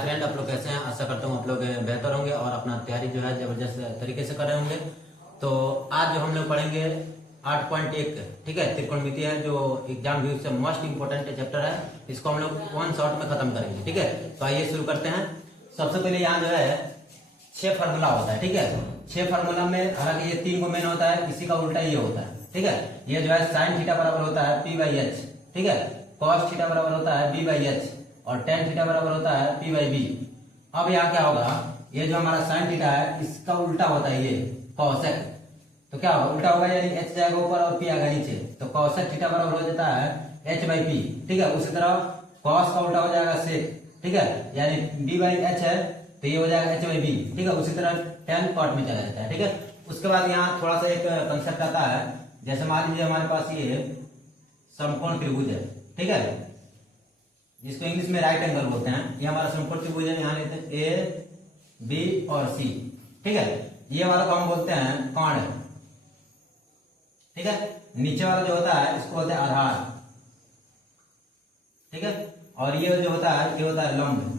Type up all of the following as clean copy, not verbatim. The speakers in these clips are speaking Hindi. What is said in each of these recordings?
फ्रेंड, आप लोग कैसे हैं? आशा करता हूँ आप लोग बेहतर होंगे और अपना तैयारी जो है जबरदस्त तरीके से कर रहे होंगे। तो आज जो हम लोग पढ़ेंगे 8.1, ठीक है, त्रिकोणमिति है, जो एग्जाम व्यू से मोस्ट इंपोर्टेंट चैप्टर है। इसको हम लोग वन शॉट में खत्म करेंगे, ठीक है। तो आइए शुरू करते हैं। सबसे पहले यहाँ जो है 6 फार्मूला होता है, ठीक है। 6 फार्मूला में हालांकि ये 3 को मेन होता है, इसी का उल्टा ये होता है, ठीक है। ये जो है साइन थीटा बराबर होता है P/H, ठीक है। कॉस थीटा बराबर होता है B/H और टेन थीटा बराबर होता है P/B। अब यहाँ क्या होगा, ये जो हमारा साइन थीटा है इसका उल्टा होता है ये कॉसेक। तो क्या होगा, उल्टा होगा, यानी H जाएगा ऊपर और P आएगा नीचे। तो कॉसेक थीटा बराबर हो जाता है H/P, ठीक है। उसी तरह कॉस का उल्टा हो जाएगा सेक, ठीक है, यानी B/H है तो ये हो जाएगा H/B, ठीक है। उसी तरह टेन कॉट में चला जाता है, ठीक है। उसके बाद यहाँ थोड़ा सा एक कंसेप्ट आता है, जैसे मान लीजिए हमारे पास ये समकोण त्रिभुज है, ठीक है, जिसको इंग्लिश में राइट एंगल बोलते हैं। ये हमारा समकोण त्रिभुज है, यहाँ लेते हैं ए, बी और सी, ठीक है। ये वाला को हम बोलते हैं कर्ण, ठीक है। नीचे वाला जो होता है इसको बोलते हैं आधार, ठीक है। और ये जो होता है ये होता है लंब,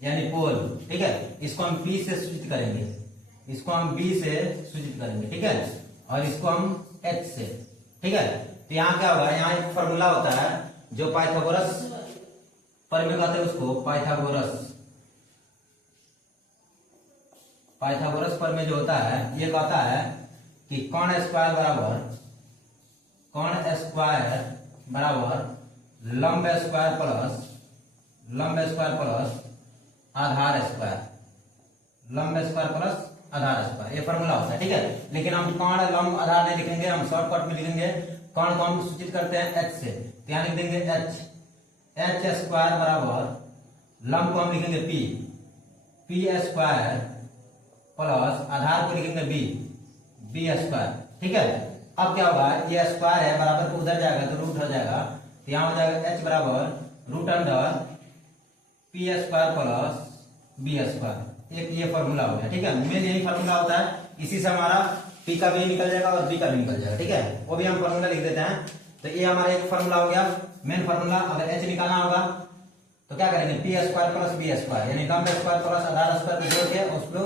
यानी पोल, ठीक है। इसको हम P से सूचित करेंगे, इसको हम B से सूचित करेंगे, ठीक है। और इसको हम H से, ठीक है। तो यहाँ क्या होगा, यहाँ एक फॉर्मूला होता है जो पाइथागोरस प्रमेय कहते हैं उसको, पाइथागोरस प्रमेय जो होता है ये कहता है कि कर्ण स्क्वायर बराबर लंब स्क्वायर प्लस आधार स्क्वायर, ये फॉर्मूला होता है, ठीक है। लेकिन हम कर्ण लंब आधार नहीं लिखेंगे, हम शॉर्टकट में लिखेंगे। कर्ण को हम सूचित करते हैं H से, तो यहाँ लिख देंगे H स्क्वायर बराबर लंब को हम लिखेंगे P स्क्वायर प्लस आधार को लिखेंगे B स्क्वायर, ठीक है। अब क्या होगा, ये स्क्वायर है बराबर को उधर जाएगा तो रूट हो जाएगा, तो यहाँ हो जाएगा H बराबर root under P square plus B square. एक ये फॉर्मूला हो गया, ठीक है। मेन यही फॉर्मूला होता है, इसी से हमारा P का भी निकल जाएगा और B का भी निकल जाएगा, ठीक है। वो भी हम फॉर्मूला लिख देते हैं। तो ये हमारा एक फॉर्मूला हो गया, मेन फॉर्मूला। अगर H निकालना होगा तो क्या करेंगे, P square plus B square, यानी लंब स्क्वायर प्लस आधार स्क्वायर को जोड़ के उसको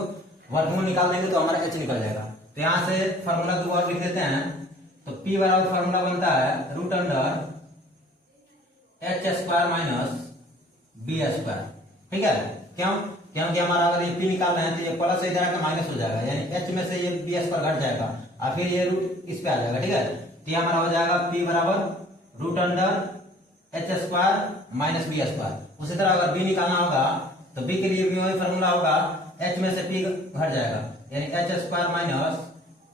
वर्गमूल निकाल देंगे तो हमारा H निकल जाएगा। तो यहाँ से फॉर्मूला 2 और लिख देते हैं। तो P बराबर फॉर्मूला बनता है root under H square minus B square, ठीक है। क्यों? क्योंकि हमारा अगर ये P निकाल रहे हैं तो ये प्लस इधर आकर माइनस हो जाएगा, यानी H में से ये B स्क्वायर घट जाएगा और फिर ये रूट इस पे आ जाएगा, ठीक है। तो ये हमारा हो जाएगा P बराबर root under H square minus B square. उसी तरह अगर B निकालना होगा तो B के लिए भी वही फॉर्मूला होगा, H में से P घट जाएगा, यानी H square minus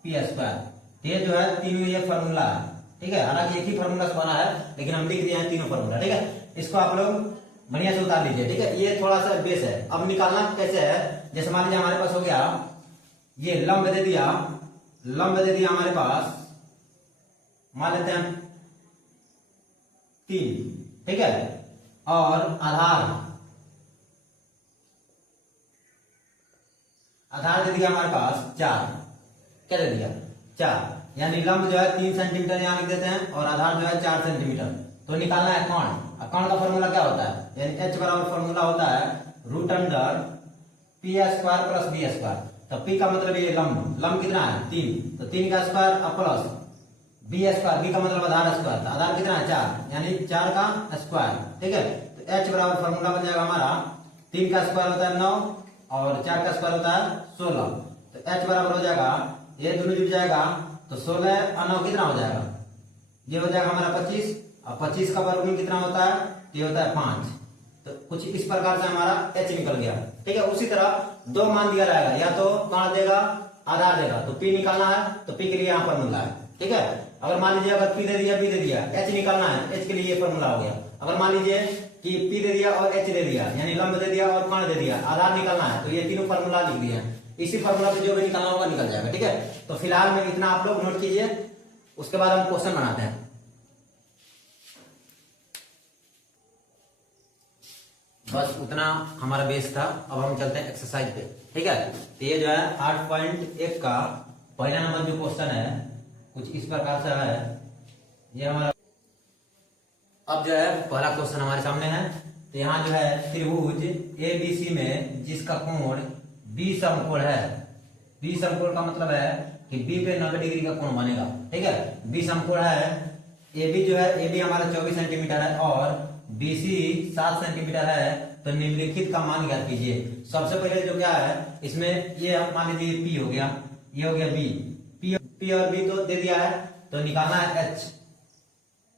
P square. ये जो है तीनों ये फॉर्मूला है, ठीक है। हालांकि एक ही फॉर्मूला से बना है, लेकिन हम लिख दिए हैं तीनों फॉर्मूला, ठीक है। इसको आप लोग बढ़िया से उतार लीजिए, ठीक है। ये थोड़ा सा बेस है। अब निकालना कैसे है, जैसे मान लीजिए हमारे पास हो गया ये लंब दे दिया हमारे पास, मान लेते हैं 3, ठीक है। और आधार दे दिया हमारे पास 4, क्या दे दिया 4, यानी लंब जो है 3 सेंटीमीटर यहाँ लिख देते हैं और आधार जो है 4 सेंटीमीटर। तो निकालना है कर्ण। कर्ण का फॉर्मूला क्या होता है, यानी H बराबर फॉर्मूला होता है root under P square plus B square. तो P का मतलब ये लंब कितना है 3, तो 3 का square plus B square, B का मतलब आधार स्क्वायर, तो आधार कितना है 4, यानी 4 का स्क्वायर, ठीक है। तो H बराबर फॉर्मूला बन जाएगा हमारा 3 का स्क्वायर होता है 9 और 4 का स्क्वायर होता है 16। तो H बराबर हो जाएगा, ये दोनों जुड़ जाएगा तो 16 और 9 कितना हो जाएगा, ये हो जाएगा हमारा 25, और 25 का वर्गमूल कितना होता है, ये होता है 5। तो कुछ इस प्रकार से हमारा H निकल गया, ठीक है। उसी तरह 2 मान दिया रहेगा, या तो कर्ण देगा आधार देगा, तो P निकालना है तो P के लिए यहाँ फॉर्मूला है, ठीक है। अगर मान लीजिए अगर P दे दिया B दे दिया, H निकालना है, H के लिए ये फॉर्मूला हो गया। अगर मान लीजिए कि P दे दिया और H दे दिया, यानी लंब दे दिया और कर्ण दे दिया, आधार निकालना है, तो ये तीनों फॉर्मूला लिख दिए हैं। इसी फॉर्मूला से जो भी निकालना होगा निकल जाएगा, ठीक है। तो फिलहाल में इतना आप लोग नोट कीजिए, उसके बाद हम क्वेश्चन बनाते हैं। बस उतना हमारा बेस था। अब हम चलते हैं एक्सरसाइज पे, ठीक है। तो ये जो है 8.1 का पहला नंबर जो क्वेश्चन है कुछ इस प्रकार से है। ये हमारा अब जो है पहला क्वेश्चन हमारे सामने है। तो यहाँ जो है त्रिभुज एबीसी में जिसका कोण बी समकोण है, बी समकोण का मतलब है कि बी पे 90 डिग्री का कोण बनेगा, ठीक है। बी समकोण है, एबी जो है, एबी हमारा 24 सेंटीमीटर है और बीसी 7 सेंटीमीटर है। तो निम्नलिखित का मान ज्ञात कीजिए। सबसे पहले जो क्या है इसमें, ये मान लीजिए पी हो गया, ये हो गया बी, पी और बी तो दे दिया है, तो निकालना है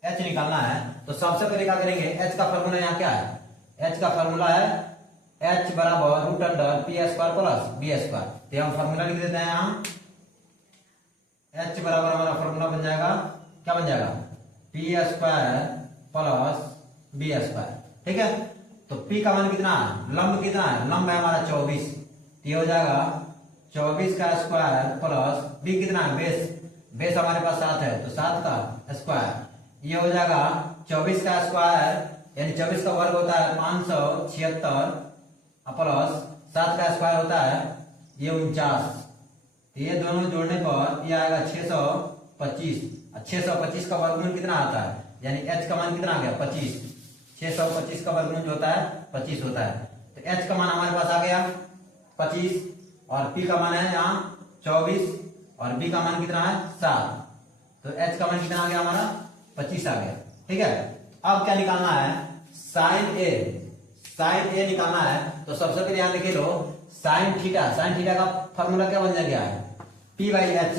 एच निकालना है। तो सबसे पहले क्या करेंगे, एच का फॉर्मूला यहाँ क्या है, एच का फॉर्मूला है एच बराबर root under P square plus B square. तो हम फॉर्मूला लिख देते हैं यहाँ, एच बराबर हमारा फॉर्मूला बन जाएगा, क्या बन जाएगा, P square plus B square, ठीक है। तो पी का मान कितना है, लंब कितना है, लंब है हमारा 24, तो ये हो जाएगा 24 का स्क्वायर प्लस बी कितना है, बेस हमारे पास 7 है, तो 7 का स्क्वायर, ये हो जाएगा 24 का स्क्वायर यानी 24 का वर्ग होता है 576 प्लस 7 का स्क्वायर होता है ये 49। तो ये दोनों जोड़ने पर ये आएगा 625। 625 का वर्गमूल कितना आता है, यानी एच का मान कितना आ गया, 25। 625 का वर्गमूल जो होता है 25 होता है। तो एच का मान हमारे पास आ गया 25 और पी का मान है यहाँ 24 और बी का मान कितना है 7। तो एच का मान कितना आ गया हमारा 25 आ गया, ठीक है। अब क्या निकालना है, साइन ए निकालना है। तो सबसे पहले यहाँ लिखे लो साइन थीटा का फॉर्मूला क्या बन गया है, पी बाई एच।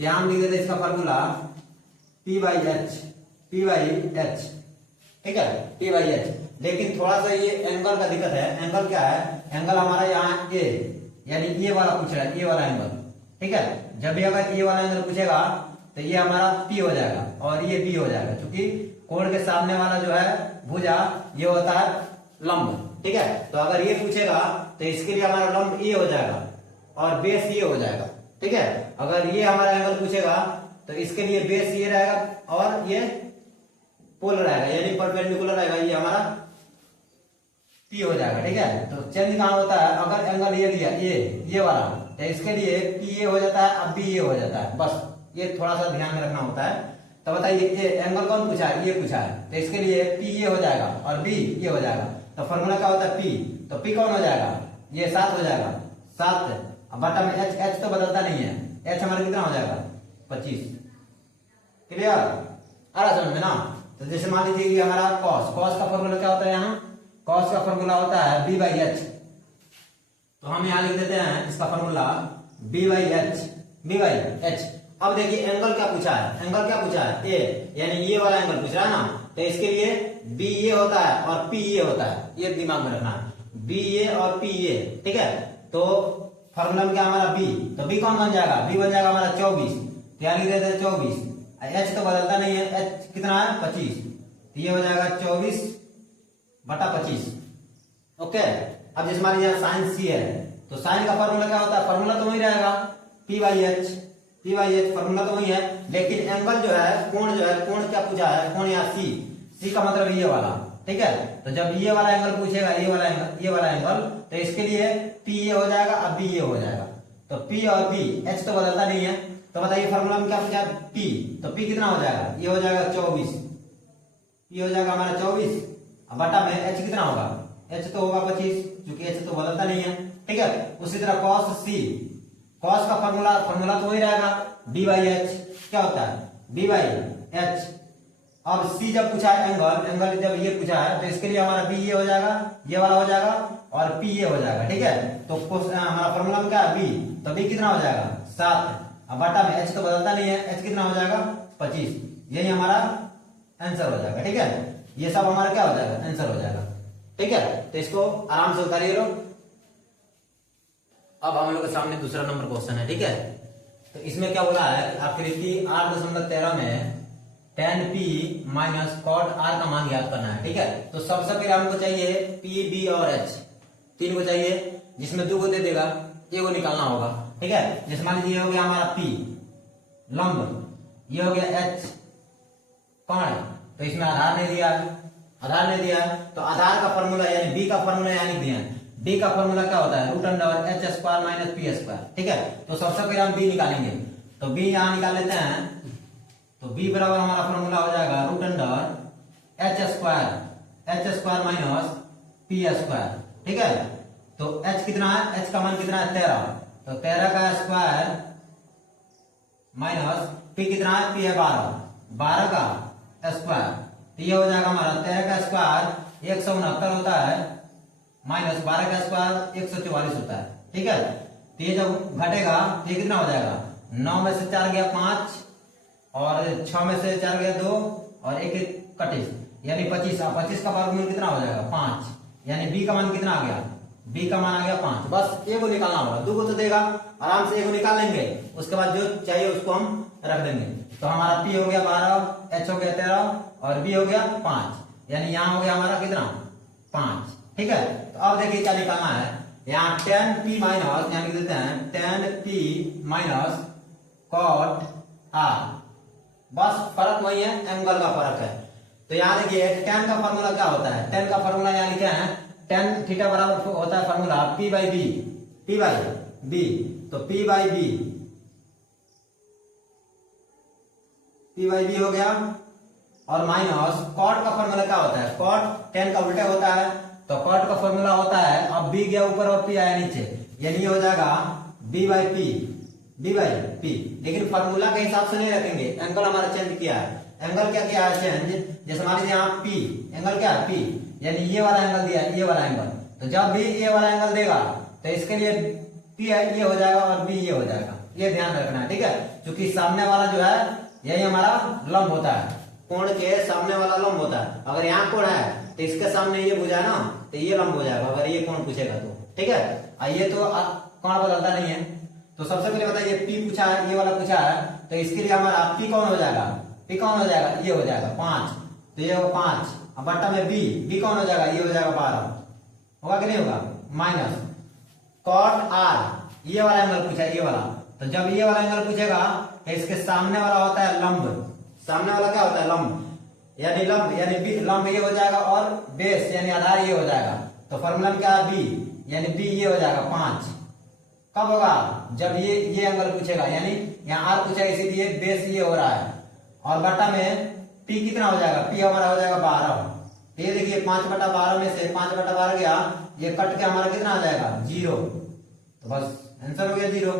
यहाँ हम लिख देते इसका फॉर्मूला पी बाई एच, ठीक है, पी बाई एच। लेकिन थोड़ा सा ये एंगल का दिक्कत है। एंगल क्या है, एंगल हमारा यहाँ ए यानी ये वाला पूछ रहा है, ये वाला एंगल, ठीक है। जब भी अगर ये वाला एंगल पूछेगा तो ये हमारा पी हो जाएगा और ये बी हो जाएगा, क्योंकि कोण के सामने वाला जो है भुजा ये होता है लंब, ठीक है। तो अगर ये पूछेगा तो इसके लिए हमारा लंब ए हो जाएगा और बेस ये हो जाएगा, ठीक है। अगर ये हमारा एंगल पूछेगा तो इसके लिए बेस ये रहेगा और ये पोलर रहेगा यानी परपेंडिकुलर रहेगा, ये हमारा पी हो जाएगा, ठीक है। तो चेंज कहां होता है, अगर एंगल ये लिया ये वाला, तो इसके लिए पी ये हो जाता है, अब बी ये हो जाता है, बस ये थोड़ा सा ध्यान में रखना होता है। तो बताइए ये एंगल कौन पूछा है, ये पूछा है, तो इसके लिए पी ये हो जाएगा और बी ये हो जाएगा। तो फॉर्मूला क्या होता है पी, तो पी कौन हो जाएगा, ये 7 हो जाएगा, 7 बटा में एच तो बदलता नहीं है, एच हमारा कितना हो जाएगा 25। क्लियर आ रहा समझ में ना। तो जैसे मान लीजिए ये हमारा कॉस का फॉर्मूला क्या होता है, यहाँ कॉस का फॉर्मूला होता है बी बाई एच। तो हम यहाँ लिख देते हैं इसका फॉर्मूला बी बाई एच। अब देखिए एंगल क्या पूछा है, ए यानी ये वाला एंगल पूछ रहा है ना, तो इसके लिए बी ये होता है और पी ये होता है, ये दिमाग में रखना है, बी ये और पी ये, ठीक है। तो फॉर्मूला में क्या हमारा बी, तो बी कौन बन जाएगा, बी बन जाएगा हमारा 24, क्या लिख देते हैं 24, एच तो बदलता नहीं है, एच कितना है 25, तो ये हो जाएगा 24 बटा 25, ओके। अब जैसे मान लीजिए साइन सी है, तो साइन का फॉर्मूला क्या होता है, फॉर्मूला तो वही रहेगा पी बाई एच फॉर्मूला तो वही है, लेकिन एंगल जो है, कोण क्या पूछा है, कोण या सी का मतलब ये वाला, ठीक है। तो जब ये वाला एंगल पूछेगा, ये वाला एंगल, तो इसके लिए पी ये हो जाएगा, अब बी ये हो जाएगा। तो पी और बी, एच तो बदलता नहीं है, तो बताइए फॉर्मूला में क्या पूछा है पी, तो पी कितना हो जाएगा, ये हो जाएगा 24, ये हो जाएगा हमारा 24 बटा में एच कितना होगा, एच तो होगा 25, क्योंकि एच तो बदलता नहीं है, ठीक है। उसी तरह कॉस का फॉर्मूला तो वही रहेगा बी बाई एच, क्या होता है बी बाई एच। अब सी जब पूछा है एंगल जब ये पूछा है, तो इसके लिए हमारा बी ये हो जाएगा, ये वाला हो जाएगा और पी ये हो जाएगा, ठीक है। तो हमारा फॉर्मूला में क्या है बी, तो बी कितना हो जाएगा 7, अब बटा में एच तो बदलता नहीं है, एच कितना हो जाएगा 25, यही हमारा आंसर हो जाएगा, ठीक है। ये सब हमारा क्या हो जाएगा, आंसर हो जाएगा, ठीक है। तो इसको आराम से उतारिए लोग। अब हम लोग के सामने दूसरा नंबर क्वेश्चन है, ठीक है। तो इसमें क्या बोला है, आकृति 8.13 में tan p minus cot r का मान ज्ञात करना है, ठीक है। तो सबसे पहले हमको चाहिए p b और h, 3 को चाहिए, जिसमें 2 को दे देगा, ये को निकालना होगा, ठीक है। जैसे मान लीजिए हो गया हमारा p लंब, ये हो गया h कोण, तो इसमें आधार नहीं दिया, तो आधार का फॉर्मूला यानी b का फॉर्मूला यहाँ लिख दिया, b का फॉर्मूला क्या होता है root under H square minus P square, ठीक है। तो सबसे पहले हम b निकालेंगे, तो b यहाँ निकाल लेते हैं, तो b बराबर हमारा फॉर्मूला हो जाएगा root under H square minus P square, ठीक है। तो h कितना है, h का मान कितना है 13, तो 13 का स्क्वायर माइनस p कितना है, p है 12, 12 का स्क्वायर, तो ये हो जाएगा हमारा 13 का स्क्वायर 169 होता है, माइनस 12 का स्क्वायर 144 होता है, ठीक है। तो ये जब घटेगा तो ये कितना हो जाएगा, 9 में से 4 गया 5 और 6 में से 4 गया 2 और 1 25 यानी 25, 25 का वर्गमूल कितना हो जाएगा 5, यानी b का मान कितना आ गया, b का मान आ गया 5। बस ए को निकालना होगा, 2 को तो देगा, आराम से ए को निकाल लेंगे, उसके बाद जो चाहिए उसको हम रख देंगे। तो हमारा p हो गया 12, h हो गया 13 और b हो गया 5, यानी यहाँ हो गया हमारा कितना 5, ठीक है। तो अब देखिए क्या निकालना है, यहाँ 10p माइनस यहाँ लिख देते हैं 10p माइनस cot r, बस फर्क वही है, एंगल का फर्क है। तो यहाँ देखिए tan का फॉर्मूला क्या होता है, tan का फॉर्मूला यहाँ लिखे हैं tan थीटा बराबर होता है formula p by b, p by b, तो p बाई b हो गया और माइनस cot का फॉर्मूला क्या होता है, cot tan का उल्टा होता है, तो cot का फॉर्मूला होता है, अब b गया ऊपर और p आया नीचे, यानी ये हो जाएगा b बाई p, लेकिन फॉर्मूला के हिसाब से नहीं रखेंगे, एंगल हमारा चेंज किया है। एंगल क्या किया है चेंज, जैसे मान लीजिए यहाँ p, एंगल क्या है p, यानी ये वाला एंगल दिया है, ये वाला एंगल, तो जब भी ये वाला एंगल देगा तो इसके लिए p है ये हो जाएगा और b ये हो जाएगा, ये ध्यान रखना है, ठीक है। क्योंकि सामने वाला जो है यही हमारा लंब होता है, कोण के सामने वाला लंब होता है। अगर यहाँ कोण है तो इसके सामने ये भुजा है ना, तो ये लंब हो जाएगा अगर ये कोण पूछेगा तो, ठीक है। ये तो कोण बदलता नहीं है। तो सबसे पहले बताइए p पूछा है, ये वाला पूछा है, तो इसके लिए हमारा p कौन हो जाएगा, p कौन हो जाएगा, ये हो जाएगा 5, तो ये होगा 5, अब बट्टा में b कौन हो जाएगा, ये हो जाएगा 12, होगा कि नहीं होगा, माइनस cot r, ये वाला एंगल पूछा है, ये वाला, तो जब ये वाला एंगल पूछेगा तो इसके सामने वाला होता है लंब, सामने वाला क्या होता है लंब, यानी लंब यानी लंब ये हो जाएगा और बेस यानी आधार ये हो जाएगा, तो फॉर्मूला क्या है b, यानी b ये हो जाएगा 5। कब होगा, जब ये एंगल पूछेगा, यानी यहाँ r पूछेगा इसीलिए बेस ये हो रहा है, और बट्टा में p कितना हो जाएगा, p हमारा हो जाएगा 12। ये देखिए 5/12 में से 5/12 गया, ये कट के हमारा कितना आ जाएगा 0, तो बस आंसर हो गया 0।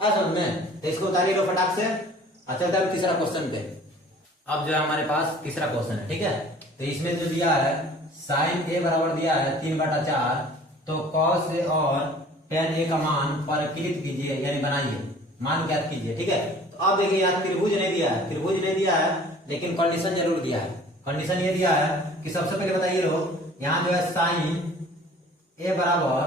समझ में, तो इसको उतारिए लो फटाक से। अच्छा चलते हैं तीसरा क्वेश्चन पे। अब जो है हमारे पास तीसरा क्वेश्चन है, ठीक है। तो इसमें जो दिया है साइन a बराबर दिया है 3/4, तो cos a और tan a का मान परिकलित कीजिए, यानी बनाइए, मान ज्ञात कीजिए, ठीक है। तो अब देखिए यहाँ त्रिभुज नहीं दिया है, त्रिभुज नहीं दिया है, लेकिन कंडीशन जरूर दिया है। कंडीशन ये दिया है कि सबसे पहले बताइए लोग, यहाँ जो है साइन a बराबर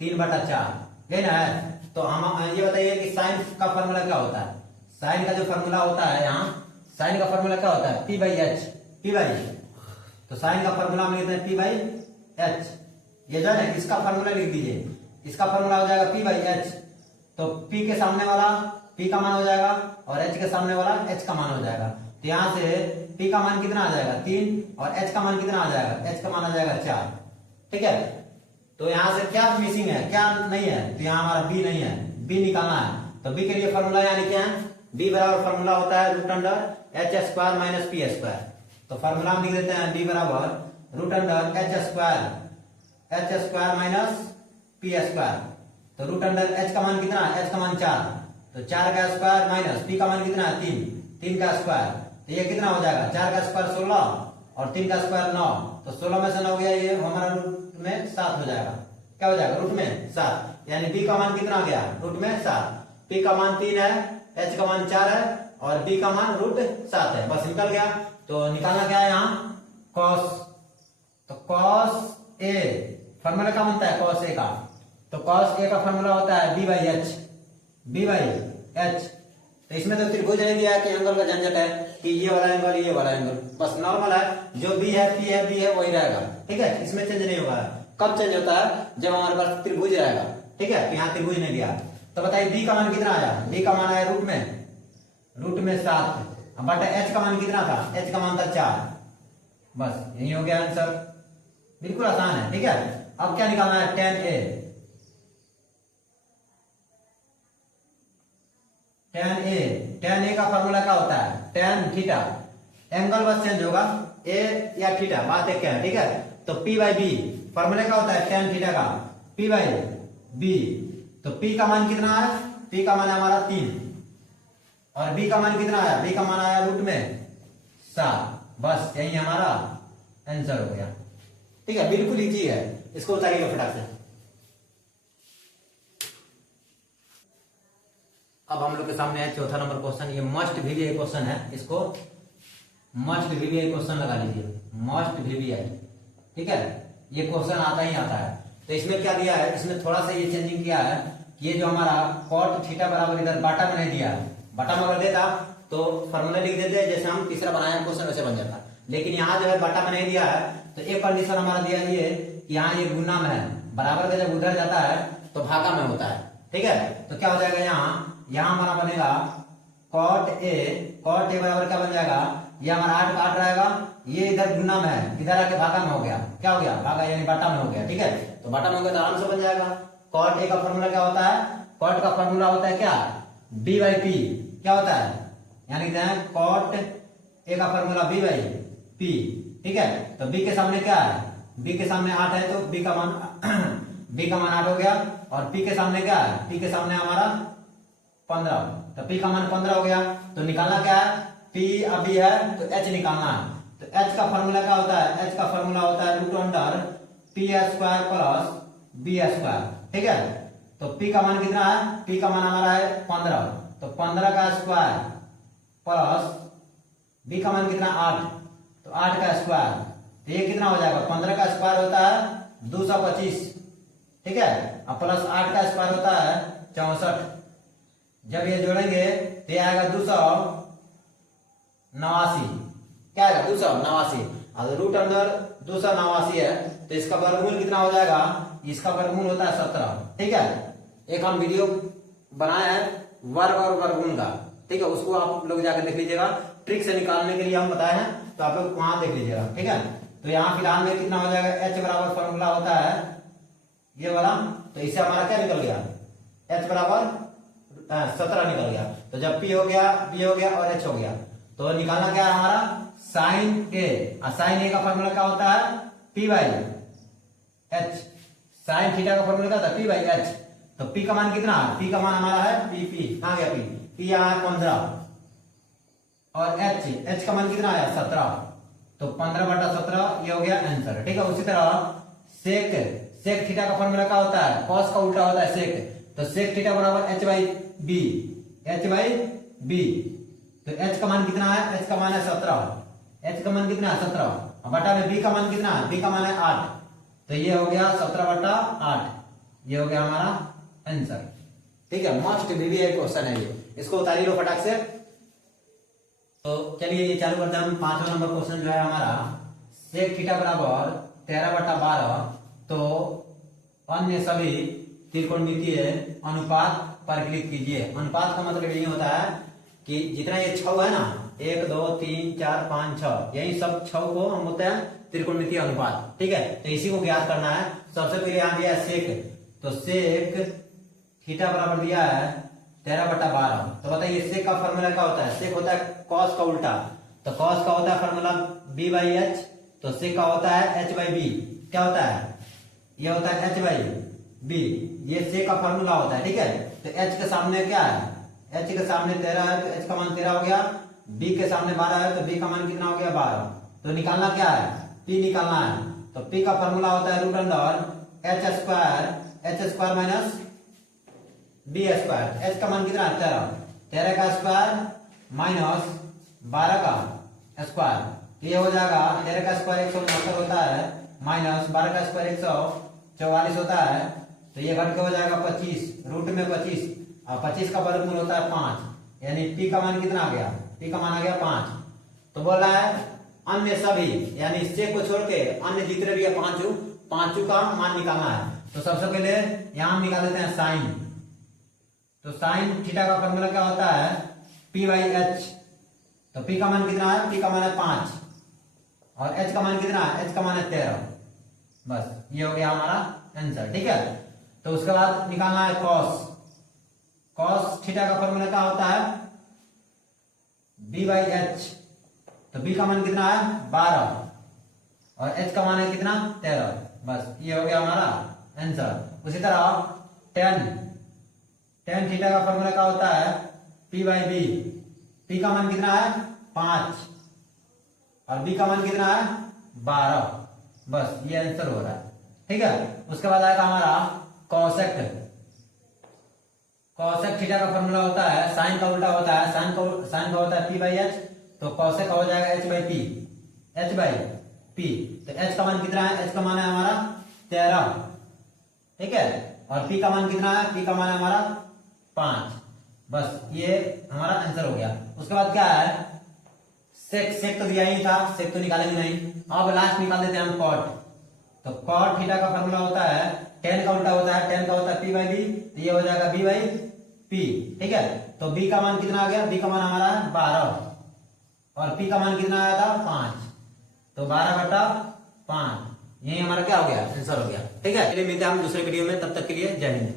3/4 लेना है, तो हम ये बताइए कि साइन का फॉर्मूला क्या होता है। साइन का जो फॉर्मूला होता है, यहाँ साइन का फॉर्मूला क्या होता है, p by H, p by, तो साइन का फॉर्मूला हम लिखते हैं p बाई एच, ये जो है ना इसका फॉर्मूला लिख दीजिए, इसका फॉर्मूला हो जाएगा p बाई एच, तो p के सामने वाला p का मान हो जाएगा और h के सामने वाला h का मान हो जाएगा। तो यहाँ से p का मान कितना आ जाएगा 3 और h का मान कितना आ जाएगा, h का मान आ जाएगा 4, ठीक है। तो यहाँ से क्या मिसिंग है, क्या नहीं है, तो यहाँ हमारा b नहीं है, b निकालना है। तो b के लिए फॉर्मूला यहाँ लिखे हैं, b बराबर फॉर्मूला होता है √h² माइनस p²। तो फॉर्मूला हम लिख देते हैं b बराबर √h² माइनस p²। तो √h का मान कितना है, h का मान 4, तो 4 का स्क्वायर माइनस p का मान कितना है 3 का स्क्वायर, तो ये कितना हो जाएगा, 4 का स्क्वायर 16 और 3 का स्क्वायर 9, तो 16 में से 9 गया, ये हमारा रूट में 7 हो जाएगा, क्या हो जाएगा रूट में 7, यानी b का मान कितना आ गया रूट में 7, p का मान 3 है, h का मान 4 है और b का मान √7 है, बस निकल गया। तो निकालना क्या है यहाँ cos, तो cos a फॉर्मूला क्या बनता है cos a का, तो cos a का फॉर्मूला होता है b बाई h। तो इसमें तो त्रिभुज नहीं दिया है कि एंगल का झंझट है कि ये वाला एंगल ये वाला एंगल, बस नॉर्मल है, जो b है p है b है वही रहेगा, ठीक है। इसमें चेंज नहीं होगा। कब चेंज होता है, जब हमारे पास त्रिभुज रहेगा, ठीक है। तो यहाँ त्रिभुज नहीं दिया, तो बताइए b का मान कितना आया, b का मान आया रूट में 7, बट h का मान कितना था, h का मान था 4, बस यही हो गया आंसर, बिल्कुल आसान है, ठीक है। अब क्या निकालना है tan a का फॉर्मूला क्या होता है tan थीटा, एंगल बस चेंज होगा, a या थीटा बात एक क्या है, ठीक है। तो p बाई b फॉर्मूला क्या होता है tan थीटा का p बाई b। तो p का मान कितना है, p का मान है हमारा 3 और b का मान कितना आया, b का मान आया रूट में 7। बस यही हमारा आंसर हो गया। ठीक है, बिल्कुल इजी है, इसको उतारिएगा फटाक से। अब हम लोग के सामने है चौथा नंबर क्वेश्चन। ये मस्ट वीवीआई क्वेश्चन है, इसको मस्ट वीवीआई क्वेश्चन लगा लीजिए, मस्ट वीवीआई। ठीक है, ये क्वेश्चन आता ही आता है। तो इसमें क्या दिया है, इसमें थोड़ा सा ये चेंजिंग किया है कि ये जो हमारा cot थीटा बराबर इधर बाटा में नहीं दिया है, बाटा में अगर देता तो फॉर्मूला लिख देते जैसे हम तीसरा बनाया क्वेश्चन वैसे बन जाता, लेकिन यहाँ जो है बाटा में नहीं दिया है। तो एक कंडीशन हमारा दिया ये कि यहाँ ये गुना में है, बराबर का जब उधर जाता है तो भागा में होता है। ठीक है, तो क्या हो जाएगा यहाँ हमारा बनेगा cot a बराबर क्या बन जाएगा, ये हमारा 8 का 8 रहेगा, ये इधर गुना में है, इधर आके भागा में हो गया, क्या हो गया भागा यानी बाटा में हो गया। ठीक है, तो बाटा में हो गया तो आराम से बन जाएगा। cot a का फॉर्मूला क्या होता है, cot का फॉर्मूला होता है क्या b बाई p, क्या होता है यानी cot a का फॉर्मूला b बाई p। ठीक है, तो b के सामने क्या है, b के सामने 8 है तो b का मान b का मान 8 हो गया, और p के सामने क्या है, p के सामने हमारा 15, तो p का मान 15 हो गया। तो निकालना क्या है, p अभी है तो h निकालना है। तो h का फॉर्मूला क्या होता है, h का फॉर्मूला होता है root under p square plus b square. ठीक है, तो p का मान कितना है, p का मान हमारा है 15, तो 15 का स्क्वायर प्लस b का मान कितना 8, तो 8 का स्क्वायर, तो ये कितना हो जाएगा, 15 का स्क्वायर होता है 225। ठीक है, अब प्लस 8 का स्क्वायर होता है 64। जब ये जोड़ेंगे तो ये आएगा 289, क्या आएगा 289, और रूट अंडर 289 है तो इसका वर्गमूल कितना हो जाएगा, इसका वर्गमूल होता है 17। ठीक है, एक हम वीडियो बनाए हैं वर्ग और वर्गमूल का, ठीक है, उसको आप लोग जाकर देख लीजिएगा, ट्रिक से निकालने के लिए हम बताए हैं, तो आप लोग वहां देख लीजिएगा। ठीक है, तो यहाँ फिलहाल में कितना हो जाएगा, h बराबर फॉर्मूला होता है ये वाला, तो इससे हमारा क्या निकल गया, h बराबर 17 निकल गया। तो जब p हो गया, b हो गया और h हो गया, तो निकालना क्या है हमारा साइन a, और साइन a का फॉर्मूला क्या होता है p by h, sine theta का फॉर्मूला क्या होता है p बाई h। तो p का मान कितना, p का मान हमारा है p कहाँ गया p यहाँ है 15, और h का मान कितना आया 17, तो 15/17 ये हो गया आंसर। ठीक है, उसी तरह सेक थीटा का फॉर्मूला क्या होता है, कॉस का उल्टा होता है सेक, तो सेक थीटा बराबर h बाई b। तो h का मान कितना है, h का मान है 17, h का मान कितना है 17, बटा में b का मान कितना है, b का मान है 8, तो ये हो गया 17/8, ये हो गया हमारा आंसर। ठीक है, मस्ट वीवीआई क्वेश्चन है ये, इसको उतारिए लो फटाक से। तो चलिए ये चालू करते हैं हम। 5वां नंबर क्वेश्चन जो है हमारा सेक थीटा बराबर 13/12, तो अन्य सभी त्रिकोणमितीय अनुपात पर क्लिक कीजिए। अनुपात का मतलब ये होता है कि जितना ये छव है ना, 1 2 3 4 5 6, यही सब छव को हम बोलते हैं त्रिकोणमितीय अनुपात। ठीक है, तो इसी को ज्ञात करना है। सबसे पहले यहाँ दिया है सेक, तो सेक थीटा बराबर दिया है 13/12, तो बताइए सेक का फॉर्मूला क्या होता है, सेक होता है कॉस का उल्टा, तो कॉस का होता है फॉर्मूला b बाई h, तो सेक का होता है h बाई b, क्या होता है ये होता है h बाई b, ये सेक का फॉर्मूला होता है। ठीक है, तो h के सामने क्या है, h के सामने 13 है तो h का मान 13 हो गया, b के सामने 12 है तो b का मान कितना हो गया 12। तो निकालना क्या है, p निकालना है, तो p का फॉर्मूला होता है root under h square minus b square, h का मान कितना है 13 का स्क्वायर माइनस 12 का स्क्वायर, तो ये हो जाएगा 13 का स्क्वायर 169 होता है, माइनस 12 का स्क्वायर 144 होता है, तो ये घट के हो जाएगा 25, रूट में 25, और 25 का वर्गमूल होता है 5, यानी p का मान कितना आ गया, p का मान आ गया 5। तो बोल रहा है अन्य सभी, यानी सेक को छोड़ के अन्य जितने भी है पांचों का मान निकालना है। तो सबसे पहले यहां हम निकाल देते हैं साइन, तो साइन थीटा का फॉर्मूला क्या होता है p बाई h, तो p का मान कितना है, p का मान है 5, और h का मान कितना है, h का मान है 13। बस ये हो गया हमारा आंसर। ठीक है, तो उसके बाद निकालना है कॉस थीटा का फॉर्मूला क्या होता है b बाई h, तो b का मान कितना है 12, और h का मान है कितना 13, बस ये हो गया हमारा आंसर। उसी तरह टेन थीटा का फॉर्मूला क्या होता है, पी बाई बी। पी का मान कितना है 5 और बी का मान कितना है 12। बस ये आंसर हो रहा है, ठीक है। उसके बाद आएगा हमारा कॉसेक। कॉसेक थीटा का फॉर्मूला होता है, साइन का उल्टा होता है, साइन का होता है पी बाई एच, तो कॉसेक का हो जाएगा एच बाई पी। तो एच का मान कितना है, एच का मान है हमारा 13, ठीक है। और पी का मान कितना है, पी का मान है हमारा 5। बस ये हमारा आंसर हो गया। उसके बाद क्या है, सेक तो दिया ही था, सेक तो निकालेंगे नहीं। अब लास्ट निकाल देते हैं हम कॉट। तो कॉट थीटा का फॉर्मूला होता है, टेन का उल्टा होता है, टेन का होता है पी बाई बी, तो ये हो जाएगा बी बाई पी, ठीक है। तो बी का मान कितना आ गया, बी का मान हमारा है 12 और पी का मान कितना आया था 5, तो 12/5 यही हमारा क्या हो गया, आंसर हो गया, ठीक है। चलिए मिलते हैं हम दूसरे वीडियो में, तब तक के लिए जय हिंद।